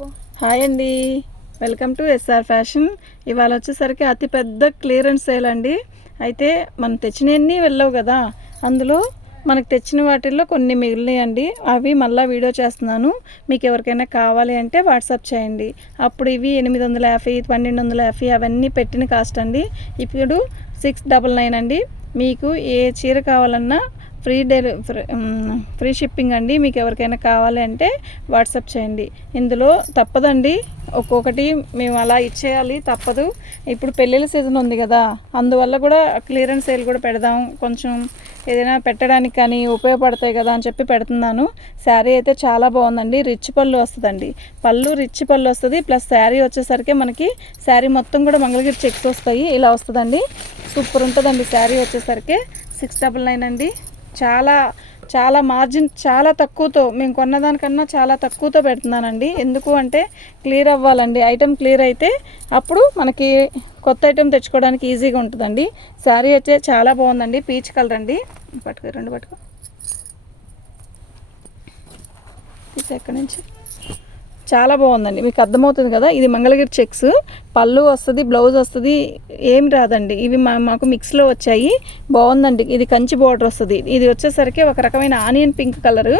Hi అండి. Welcome to SR fashion. ఇవాళ వచ్చేసరికి అతి పెద్ద క్లియరెన్స్ సేల్ అండి. అయితే మనం తెచ్చినవన్నీ వెళ్ళవు కదా. అందులో మనకు తెచ్చిన వాటిల్లో కొన్ని మిగిలినాయండి. అవి మళ్ళీ వీడియో చేస్తున్నాను. మీకు ఎవరికైనా కావాలి అంటే వాట్సాప్ చేయండి. అప్పుడు ఇవి ఎనిమిది వందల యాభై పన్నెండు వందల యాభై అవన్నీ పెట్టిన కాస్ట్ అండి. ఇప్పుడు సిక్స్ డబల్ నైన్ అండి. మీకు ఏ చీర కావాలన్నా ఫ్రీ డెలి ఫ్రీ ఫ్రీ షిప్పింగ్ అండి. మీకు ఎవరికైనా కావాలి అంటే వాట్సాప్ చేయండి. ఇందులో తప్పదండి. ఒక్కొక్కటి మేము అలా ఇచ్చేయాలి తప్పదు. ఇప్పుడు పెళ్ళిళ్ళ సీజన్ ఉంది కదా. అందువల్ల కూడా క్లియరెన్స్ సేల్ కూడా పెడదాం. కొంచెం ఏదైనా పెట్టడానికి కానీ ఉపయోగపడతాయి కదా అని చెప్పి పెడుతున్నాను. శారీ అయితే చాలా బాగుందండి. రిచ్ పళ్ళు వస్తుందండి. పళ్ళు రిచ్ పళ్ళు వస్తుంది. ప్లస్ శారీ వచ్చేసరికి మనకి శారీ మొత్తం కూడా మంగళగిరి చెక్స్ వస్తాయి. ఇలా వస్తుందండి. సూపర్ ఉంటుందండి శారీ వచ్చేసరికి. సిక్స్ డబల్ నైన్ అండి. చాలా చాలా మార్జిన్ చాలా తక్కువతో మేము కొన్నదానికన్నా చాలా తక్కువతో పెడుతున్నానండి. ఎందుకు అంటే క్లియర్ అవ్వాలండి. ఐటెం క్లియర్ అయితే అప్పుడు మనకి కొత్త ఐటెం తెచ్చుకోవడానికి ఈజీగా ఉంటుందండి. శారీ అయితే చాలా బాగుందండి. పీచ్ కలర్ అండి. పట్టుకో రెండు పట్టుకో. తీసి ఎక్కడి నుంచి? చాలా బాగుందండి. మీకు అర్థమవుతుంది కదా? ఇది మంగళగిరి చెక్స్. పళ్ళు వస్తుంది బ్లౌజ్ వస్తుంది ఏం రాదండి. ఇవి మా మాకు మిక్స్లో వచ్చాయి. బాగుందండి. ఇది కంచి బార్డర్ వస్తుంది. ఇది వచ్చేసరికి ఒక రకమైన ఆనియన్ పింక్ కలర్.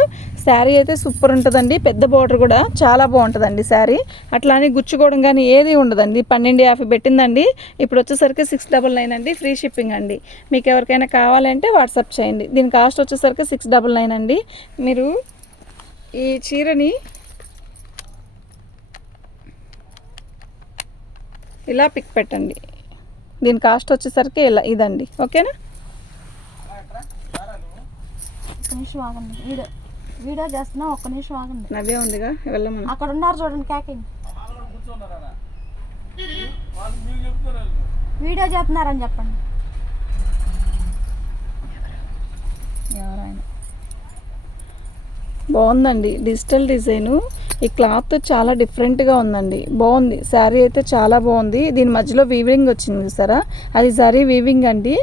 శారీ అయితే సూపర్ ఉంటుందండి. పెద్ద బార్డర్ కూడా చాలా బాగుంటుందండి శారీ. అట్లా అని గుచ్చుకోవడం కానీ ఏది ఉండదండి. పన్నెండు యాభై పెట్టిందండి. ఇప్పుడు వచ్చేసరికి సిక్స్ డబల్ నైన్ అండి. ఫ్రీ షిప్పింగ్ అండి. మీకు ఎవరికైనా కావాలంటే వాట్సాప్ చేయండి. దీని కాస్ట్ వచ్చేసరికి సిక్స్ డబల్ నైన్ అండి. మీరు ఈ చీరని ఇలా పిక్ పెట్టండి. దీని కాస్ట్ వచ్చేసరికి ఇలా ఇదండి. ఓకేనా? నిమిషం ఆగండి. వీడియో వీడియో చేస్తున్నా ఒక్క నిమిషం ఆగండి. నవ్వే ఉందిగా వెళ్ళమని. అక్కడ ఉన్నారు చూడండి క్యాకింగ్. వీడియో చేస్తున్నారని చెప్పండి. ఎవరైనా బాగుందండి. Digital design. ఈ క్లాత్ చాలా డిఫరెంట్గా ఉందండి. బాగుంది. శారీ అయితే చాలా బాగుంది. దీని మధ్యలో వీవింగ్ వచ్చింది చూసారా? అది శారీ వీవింగ్ అండి.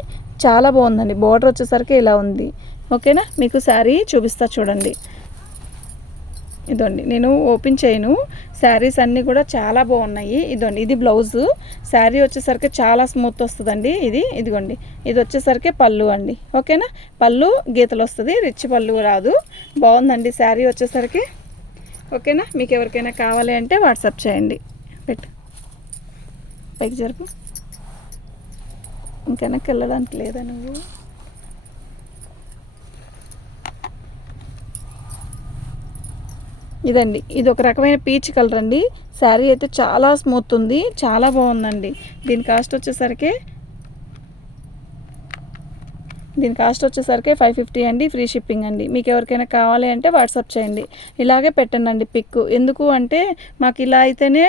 చాలా బాగుందండి. బార్డర్ వచ్చేసరికి ఇలా ఉంది. ఓకేనా మీకు శారీ చూపిస్తా చూడండి. ఇదండి. నేను ఓపెన్ చేయను. శారీస్ అన్నీ కూడా చాలా బాగున్నాయి. ఇదండి. ఇది బ్లౌజు శారీ వచ్చేసరికి చాలా స్మూత్ వస్తుందండి ఇది. ఇదిగోండి. ఇది వచ్చేసరికి పళ్ళు అండి. ఓకేనా పళ్ళు గీతలు వస్తుంది. రిచ్ పళ్ళు రాదు. బాగుందండి శారీ వచ్చేసరికి. ఓకేనా? మీకు ఎవరికైనా కావాలి అంటే వాట్సాప్ చేయండి. పెట్టు. పైకి జరుపు. ఇంకెనక్కి వెళ్ళడానికి లేదా నువ్వు? ఇదండి. ఇది ఒక రకమైన పీచ్ కలర్ అండి. శారీ అయితే చాలా స్మూత్ ఉంది. చాలా బాగుందండి. దీని కాస్ట్ వచ్చేసరికి దీని కాస్ట్ వచ్చేసరికి ఫైవ్ ఫిఫ్టీ అండి ఫ్రీ షిప్పింగ్ అండి. మీకు ఎవరికైనా కావాలి అంటే వాట్సాప్ చేయండి. ఇలాగే పెట్టండి పిక్ ఎందుకు అంటే మాకు ఇలా అయితేనే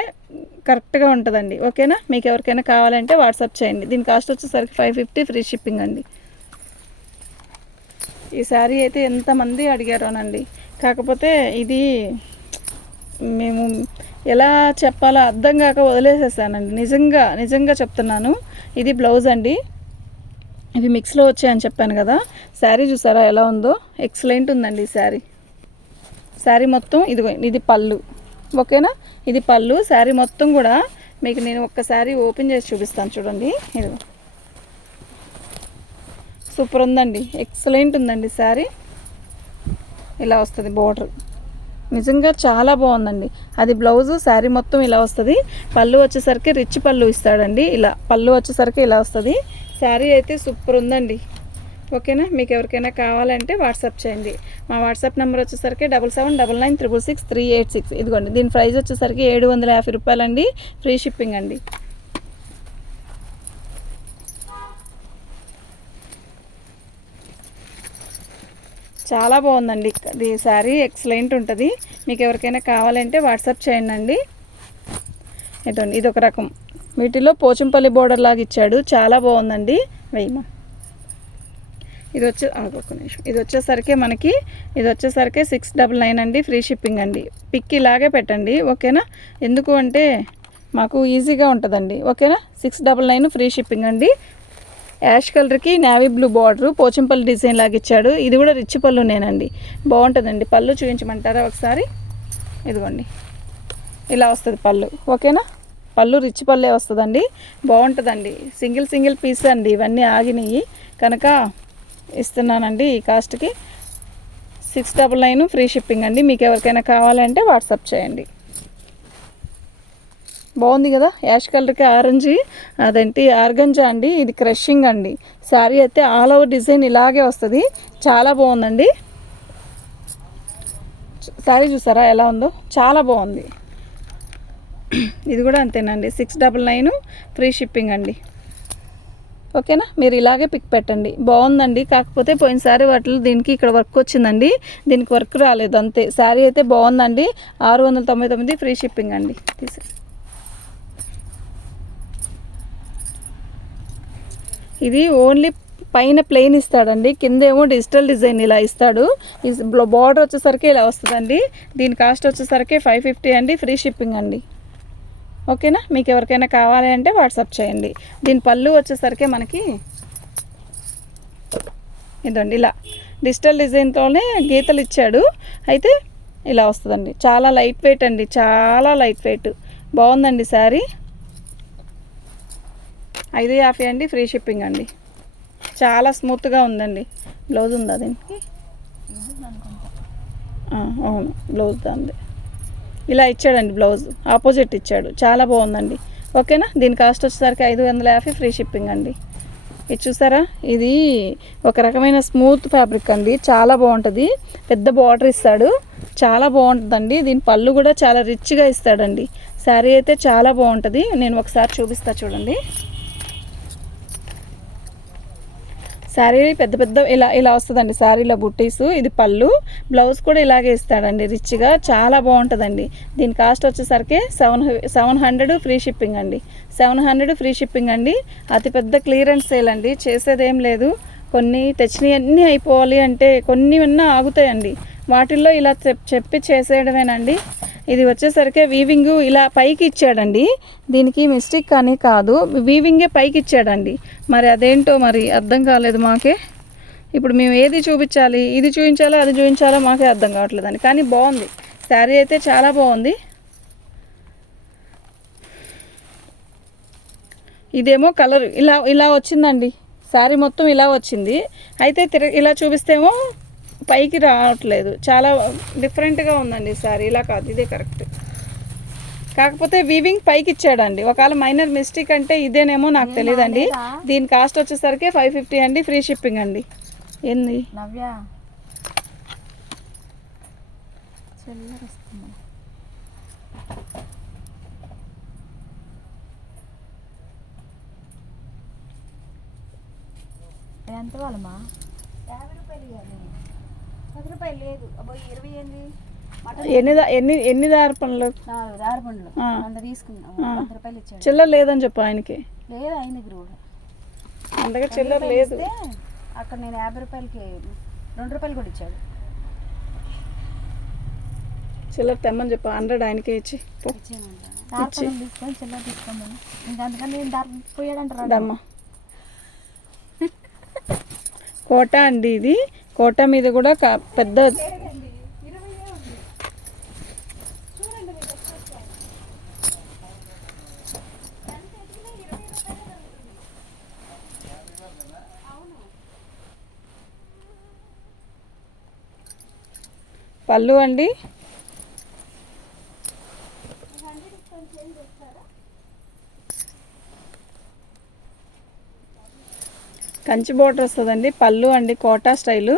కరెక్ట్గా ఉంటుందండి. ఓకేనా? మీకు ఎవరికైనా కావాలంటే వాట్సాప్ చేయండి. దీని కాస్ట్ వచ్చేసరికి ఫైవ్ ఫిఫ్టీ ఫ్రీ షిప్పింగ్ అండి. ఈ శారీ అయితే ఎంతమంది అడిగారోనండి కాకపోతే ఇది మేము ఎలా చెప్పాలో అర్థం కాక వదిలేసేసానండి. నిజంగా నిజంగా చెప్తున్నాను. ఇది బ్లౌజ్ అండి. ఇవి మిక్స్లో వచ్చాయని చెప్పాను కదా. శారీ చూసారా ఎలా ఉందో? ఎక్సలెంట్ ఉందండి ఈ శారీ. శారీ మొత్తం ఇదిగో ఇది పళ్ళు. ఓకేనా? ఇది పళ్ళు. శారీ మొత్తం కూడా మీకు నేను ఒక్కసారి ఓపెన్ చేసి చూపిస్తాను చూడండి. ఇదిగో. సూపర్ ఉందండి. ఎక్సలెంట్ ఉందండి శారీ. ఇలా వస్తుంది బోర్డర్. నిజంగా చాలా బాగుందండి. అది బ్లౌజు శారీ మొత్తం ఇలా వస్తుంది. పళ్ళు వచ్చేసరికి రిచ్ పళ్ళు ఇస్తాడండి. ఇలా పళ్ళు వచ్చేసరికి ఇలా వస్తుంది. శారీ అయితే సూపర్ ఉందండి. ఓకేనా? మీకు ఎవరికైనా కావాలంటే వాట్సాప్ చేయండి. మా వాట్సాప్ నెంబర్ వచ్చేసరికి double seven double nine triple six three eight six. ఇదిగోండి దీని ప్రైస్ వచ్చేసరికి ఏడు వందల యాభై రూపాయలండి. ఫ్రీ షిప్పింగ్ అండి. చాలా బాగుందండి. ఈ శారీ ఎక్సలెంట్ ఉంటుంది. మీకు ఎవరికైనా కావాలంటే వాట్సాప్ చేయండి అండి. ఇది ఒక రకం. వీటిలో పోచంపల్లి బోర్డర్ లాగా ఇచ్చాడు. చాలా బాగుందండి. వెయ్యమా ఇది వచ్చే ఒక నిమిషం. ఇది వచ్చేసరికి మనకి ఇది వచ్చేసరికి సిక్స్ డబల్ నైన్ అండి. ఫ్రీ షిప్పింగ్ అండి. పిక్ ఇలాగే పెట్టండి. ఓకేనా? ఎందుకు అంటే మాకు ఈజీగా ఉంటుందండి. ఓకేనా? Six double nine free shipping అండి. యాష్ కలర్కి navy blue border Pochampally design లాగా ఇచ్చాడు. ఇది కూడా రిచ్ పళ్ళు నేనండి. బాగుంటుందండి. పళ్ళు చూపించమంటారా ఒకసారి? ఇదిగోండి. ఇలా వస్తుంది పళ్ళు. ఓకేనా? పళ్ళు రిచ్ పళ్ళే వస్తుందండి. బాగుంటుందండి. సింగిల్ సింగిల్ పీస్ అండి. ఇవన్నీ ఆగినాయి. కనుక ఇస్తున్నానండి ఈ కాస్ట్కి. Six double nine free shipping అండి. మీకు ఎవరికైనా కావాలంటే వాట్సాప్ చేయండి. బాగుంది కదా? యాష్ కలర్కి ఆరెంజ్ అదేంటి ఆర్గంజా అండి. ఇది క్రషింగ్ అండి. శారీ అయితే ఆల్ ఓవర్ డిజైన్ ఇలాగే వస్తుంది. చాలా బాగుందండి. శారీ చూసారా ఎలా ఉందో? చాలా బాగుంది. ఇది కూడా అంతేనండి. Six double nine free shipping అండి. ఓకేనా? మీరు ఇలాగే పిక్ పెట్టండి. బాగుందండి. కాకపోతే పోయినసారి వాటిలో దీనికి ఇక్కడ వర్క్ వచ్చిందండి. దీనికి వర్క్ రాలేదు. అంతే. శారీ అయితే బాగుందండి. ఆరు వందల తొంభై తొమ్మిది ఫ్రీ షిప్పింగ్ అండి. తీసే ఇది ఓన్లీ పైన ప్లెయిన్ ఇస్తాడండి. కింద ఏమో డిజిటల్ డిజైన్ ఇలా ఇస్తాడు. బార్డర్ వచ్చేసరికి ఇలా వస్తుందండి. దీని కాస్ట్ వచ్చేసరికి ఫైవ్ ఫిఫ్టీ అండి. ఫ్రీ షిప్పింగ్ అండి. ఓకేనా? మీకు ఎవరికైనా కావాలి అంటే వాట్సాప్ చేయండి. దీని పళ్ళు వచ్చేసరికి మనకి ఇదండి ఇలా. డిజిటల్ డిజైన్తోనే గీతలు ఇచ్చాడు. అయితే ఇలా వస్తుందండి. చాలా లైట్ వెయిట్ అండి. చాలా లైట్ వెయిట్. బాగుందండి శారీ. ఐదు యాభై అండి ఫ్రీ షిప్పింగ్ అండి. చాలా స్మూత్గా ఉందండి. బ్లౌజ్ ఉందా దీనికి? అవును. బ్లౌజ్ దాంది. ఇలా ఇచ్చాడండి బ్లౌజ్. ఆపోజిట్ ఇచ్చాడు. చాలా బాగుందండి. ఓకేనా? దీని కాస్ట్ వచ్చేసరికి ఐదు వందల యాభై ఫ్రీ షిప్పింగ్ అండి. ఇది చూసారా? ఇది ఒక రకమైన స్మూత్ ఫ్యాబ్రిక్ అండి. చాలా బాగుంటుంది. పెద్ద బార్డర్ ఇస్తాడు. చాలా బాగుంటుందండి. దీని పళ్ళు కూడా చాలా రిచ్గా ఇస్తాడండి. శారీ అయితే చాలా బాగుంటుంది. నేను ఒకసారి చూపిస్తా చూడండి. శారీ పెద్ద పెద్ద ఇలా ఇలా వస్తుందండి. శారీలో బుట్టీస్ ఇది పళ్ళు బ్లౌజ్ కూడా ఇలాగే ఇస్తాడండి రిచ్గా. చాలా బాగుంటుందండి. దీని కాస్ట్ వచ్చేసరికి seven seven hundred free shipping అండి. సెవెన్ హండ్రెడ్ ఫ్రీ షిప్పింగ్ అండి. అతిపెద్ద క్లియరెన్స్ సేల్ అండి. చేసేదేం లేదు. కొన్ని తెచ్చినవి అన్నీ అయిపోవాలి అంటే కొన్ని ఉన్నా ఆగుతాయండి. వాటిల్లో ఇలా చెప్ చెప్పి చేసేయడమేనండి. ఇది వచ్చేసరికి వీవింగ్ ఇలా పైకి ఇచ్చాడండి. దీనికి మిస్టేక్ కానీ కాదు. వీవింగే పైకి ఇచ్చాడండి. మరి అదేంటో మరి అర్థం కాలేదు మాకే. ఇప్పుడు మేము ఏది చూపించాలి? ఇది చూపించాలో? అది చూపించాలో? మాకే అర్థం కావట్లేదండి. కానీ బాగుంది. శారీ అయితే చాలా బాగుంది. ఇదేమో కలర్ ఇలా ఇలా వచ్చిందండి. శారీ మొత్తం ఇలా వచ్చింది. అయితే తిర ఇలా చూపిస్తేమో పైకి రావట్లేదు. చాలా డిఫరెంట్గా ఉందండి శారీ ఇలా కాదు ఇదే కరెక్ట్ కాకపోతే వీవింగ్ పైకి ఇచ్చాడండి ఒకవేళ మైనర్ మిస్టేక్ అంటే ఇదేనేమో నాకు తెలియదండి దీని కాస్ట్ వచ్చేసరికి ఫైవ్ ఫిఫ్టీ అండి ఫ్రీ షిప్పింగ్ అండి. ఏంది? ఎంత వాళ్ళమా? యాభై రూపాయలు ఇవ్వాలి. పది రూపాయలు లేదు. అబ్బో ఇరవై ఏంది? ఎన్ని ఎన్ని ఎన్ని నాలుగు దారి పండ్లు. వంద తీసుకున్నాం. ఆ. వంద రూపాయలు ఇచ్చాడు. చిల్లర లేదని చెప్పు ఆయనకి. లేదు ఆయన దగ్గర కూడా చిల్లర లేదు. అక్కడ నేను యాభై రూపాయలకి రెండు రూపాయలు కూడా ఇచ్చాడు. చిల్లర తెమ్మని చెప్పు హండ్రెడ్ ఆయనకే ఇచ్చి. ఇచ్చేయమంటాను తీసుకొని చిల్లర తీసుకోమని ఇంకా అందుకని నేను దారి పోయాడంటారు దమ్మ. కోట అండి ఇది. కోట మీద కూడా పెద్ద పళ్ళు అండి. కంచి బోర్డర్ వస్తుందండి పళ్ళు అండి కోటా స్టైలు.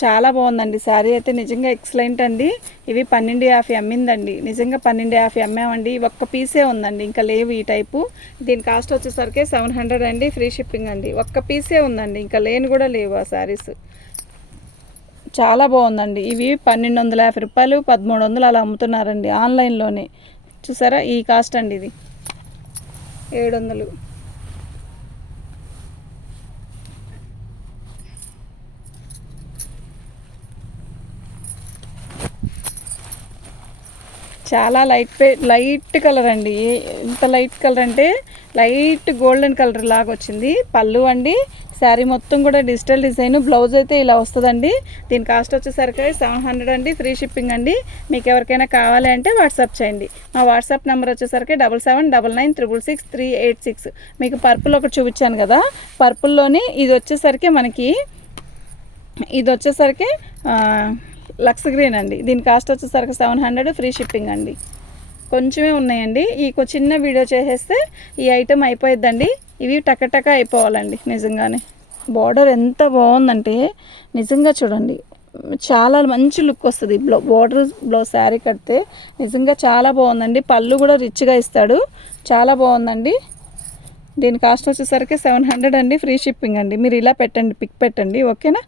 చాలా బాగుందండి శారీ అయితే నిజంగా ఎక్సలెంట్ అండి. ఇవి పన్నెండు యాభై అమ్మిందండి నిజంగా పన్నెండు యాభై అమ్మామండి. ఒక్క పీసే ఉందండి ఇంకా లేవు ఈ టైపు. దీని కాస్ట్ వచ్చేసరికి సెవెన్ హండ్రెడ్ అండి ఫ్రీ షిప్పింగ్ అండి. ఒక్క పీసే ఉందండి ఇంకా లేని కూడా లేవు ఆ శారీస్. చాలా బాగుందండి ఇవి పన్నెండు వందల యాభై రూపాయలు పదమూడు వందలు అలా అమ్ముతున్నారండి ఆన్లైన్లోనే. చూసారా ఈ కాస్ట్ అండి ఇది? ఏడు వందలు. చాలా లైట్ లైట్ కలర్ అండి. ఎంత లైట్ కలర్ అంటే లైట్ గోల్డెన్ కలర్ లాగా వచ్చింది. పళ్ళు అండి. శారీ మొత్తం కూడా డిజిటల్ డిజైన్. బ్లౌజ్ అయితే ఇలా వస్తుందండి. దీని కాస్ట్ వచ్చేసరికి సెవెన్ హండ్రెడ్ అండి. ఫ్రీ షిప్పింగ్ అండి. మీకు ఎవరికైనా కావాలి అంటే వాట్సాప్ చేయండి. మా వాట్సాప్ నెంబర్ వచ్చేసరికి double seven double nine triple six three eight six. మీకు పర్పుల్ ఒకటి చూపించాను కదా. పర్పుల్లోని ఇది వచ్చేసరికి మనకి ఇది వచ్చేసరికి లక్స్ గ్రీన్ అండి. దీని కాస్ట్ వచ్చేసరికి సెవెన్ హండ్రెడ్ ఫ్రీ షిప్పింగ్ అండి. కొంచెమే ఉన్నాయండి. ఈ చిన్న వీడియో చేసేస్తే ఈ ఐటెం అయిపోయిద్దండి. ఇవి టకటక అయిపోవాలండి నిజంగానే. బార్డర్ ఎంత బాగుందంటే నిజంగా చూడండి. చాలా మంచి లుక్ వస్తుంది. బ్లౌ బార్డర్ బ్లౌ శారీ కడితే నిజంగా చాలా బాగుందండి. పళ్ళు కూడా రిచ్గా ఇస్తాడు. చాలా బాగుందండి. దీని కాస్ట్ వచ్చేసరికి సెవెన్ హండ్రెడ్ అండి ఫ్రీ షిప్పింగ్ అండి. మీరు ఇలా పెట్టండి పిక్ పెట్టండి ఓకేనా?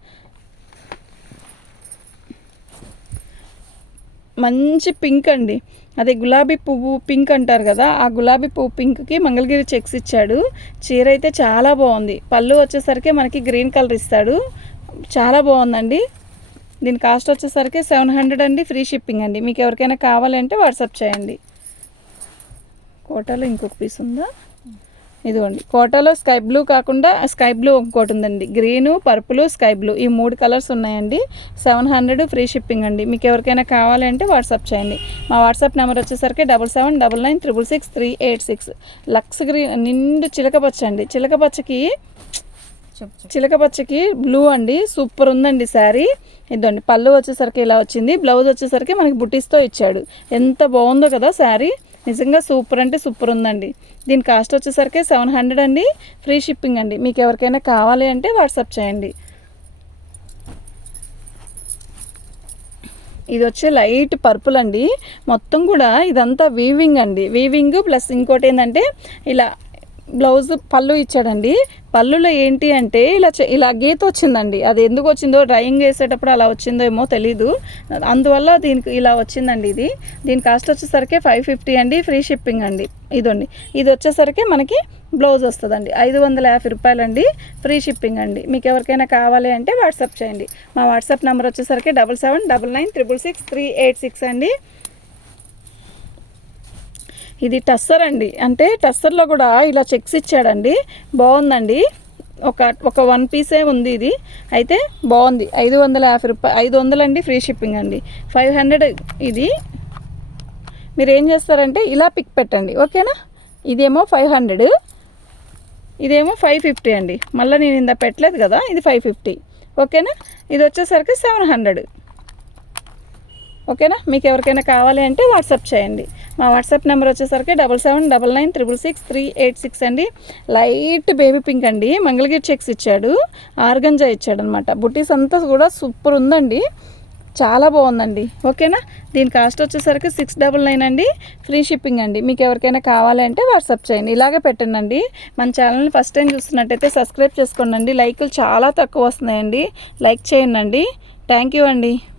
మంచి పింక్ అండి. అదే గులాబీ పువ్వు పింక్ అంటారు కదా ఆ గులాబీ పువ్వు పింక్కి మంగళగిరి చెక్స్ ఇచ్చాడు. చీర అయితే చాలా బాగుంది. పళ్ళు వచ్చేసరికి మనకి గ్రీన్ కలర్ ఇస్తాడు. చాలా బాగుందండి. దీని కాస్ట్ వచ్చేసరికి సెవెన్ హండ్రెడ్ అండి. ఫ్రీ షిప్పింగ్ అండి. మీకు ఎవరికైనా కావాలంటే వాట్సాప్ చేయండి. కోటలో ఇంకొక పీస్ ఉందా? ఇదిగోండి. కోటాలో స్కై బ్లూ కాకుండా స్కై బ్లూ ఇంకోటి ఉందండి. గ్రీను పర్పుల్ స్కై బ్లూ ఈ మూడు కలర్స్ ఉన్నాయండి. సెవెన్ హండ్రెడ్ ఫ్రీ షిప్పింగ్ అండి. మీకు ఎవరికైనా కావాలంటే వాట్సాప్ చేయండి. మా వాట్సాప్ నెంబర్ వచ్చేసరికి double seven double nine triple six three eight six. Lux green నిండు చిలకపచ్చ అండి. చిలకపచ్చకి చిలకపచ్చకి బ్లూ అండి. సూపర్ ఉందండి శారీ. ఇదండి పళ్ళు వచ్చేసరికి ఇలా వచ్చింది. బ్లౌజ్ వచ్చేసరికి మనకి బుటీస్తో ఇచ్చాడు. ఎంత బాగుందో కదా శారీ. నిజంగా సూపర్ అంటే సూపర్ ఉందండి. దీని కాస్ట్ వచ్చేసరికి సెవెన్ హండ్రెడ్ అండి. ఫ్రీ షిప్పింగ్ అండి. మీకు ఎవరికైనా కావాలి అంటే వాట్సాప్ చేయండి. ఇది వచ్చే లైట్ పర్పుల్ అండి. మొత్తం కూడా ఇదంతా వీవింగ్ అండి. వీవింగ్ ప్లస్ ఇంకోటి ఏంటంటే ఇలా బ్లౌజ్ పళ్ళు ఇచ్చాడండి. పళ్ళులో ఏంటి అంటే ఇలా ఇలా గీత వచ్చిందండి. అది ఎందుకు వచ్చిందో డ్రాయింగ్ వేసేటప్పుడు అలా వచ్చిందో ఏమో తెలీదు. అందువల్ల దీనికి ఇలా వచ్చిందండి ఇది. దీని కాస్ట్ వచ్చేసరికి ఫైవ్ ఫిఫ్టీ అండి ఫ్రీ షిప్పింగ్ అండి. ఇదండి. ఇది వచ్చేసరికి మనకి బ్లౌజ్ వస్తుందండి. ఐదు వందల యాభై రూపాయలండి ఫ్రీ షిప్పింగ్ అండి. మీకు ఎవరికైనా కావాలి అంటే వాట్సాప్ చేయండి. మా వాట్సాప్ నెంబర్ వచ్చేసరికి double seven double nine triple six three eight six అండి. ఇది టస్సర్ అండి. అంటే టస్సర్లో కూడా ఇలా చెక్స్ ఇచ్చాడండి. బాగుందండి. ఒక ఒక వన్ పీసే ఉంది ఇది. అయితే బాగుంది. ఐదు వందల యాభై రూపాయలు ఐదు వందలండి ఫ్రీ షిప్పింగ్ అండి. ఫైవ్ హండ్రెడ్ ఇది. మీరు ఏం చేస్తారంటే ఇలా పిక్ పెట్టండి. ఓకేనా? ఇదేమో ఫైవ్ హండ్రెడ్. ఇదేమో ఫైవ్ ఫిఫ్టీ అండి. మళ్ళీ నేను ఇంత పెట్టలేదు కదా ఇది ఫైవ్ ఫిఫ్టీ. ఓకేనా? ఇది వచ్చేసరికి సెవెన్ హండ్రెడ్. ఓకేనా? మీకు ఎవరికైనా కావాలి అంటే వాట్సాప్ చేయండి. మా వాట్సాప్ నెంబర్ వచ్చేసరికి double seven double nine triple six three eight six అండి. లైట్ బేబీ పింక్ అండి. మంగళగిరి చెక్స్ ఇచ్చాడు. ఆర్గంజా ఇచ్చాడు అనమాట బుటీస్ అంతా కూడా సూపర్ ఉందండి. చాలా బాగుందండి. ఓకేనా? దీని కాస్ట్ వచ్చేసరికి సిక్స్ డబల్ నైన్ అండి. ఫ్రీ షిప్పింగ్ అండి. మీకు ఎవరికైనా కావాలి అంటే వాట్సాప్ చేయండి. ఇలాగే పెట్టండి మన ఛానల్ని ఫస్ట్ టైం చూస్తున్నట్టయితే సబ్స్క్రైబ్ చేసుకోండి లైకులు చాలా తక్కువ వస్తున్నాయండి. లైక్ చేయండి థ్యాంక్ యూ అండి.